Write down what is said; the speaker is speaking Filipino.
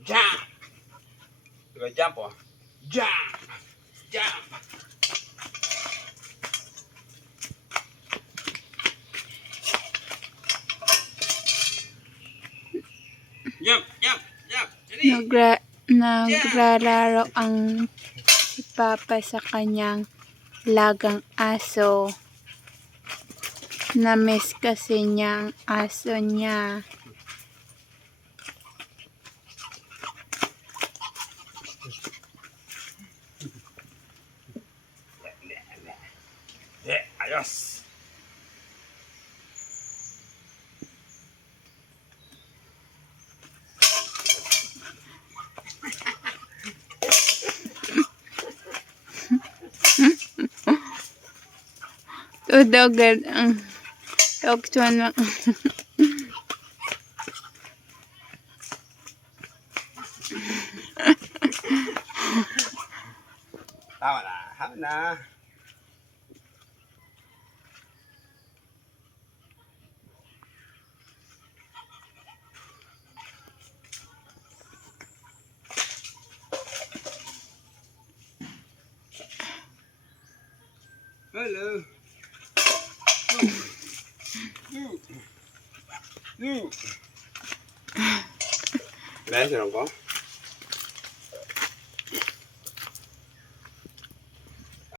Jump! Jump oh? Jump! Jump! Jump! Jump! Jump! Dali! Nagra nagralaro ang si Papa sa kanyang lagang aso. Na-miss kasi niya ang aso niya. Ayos! Tudogan ang tuktuan mo. Tama na. Tama na. Hello. You. You. Leser ko?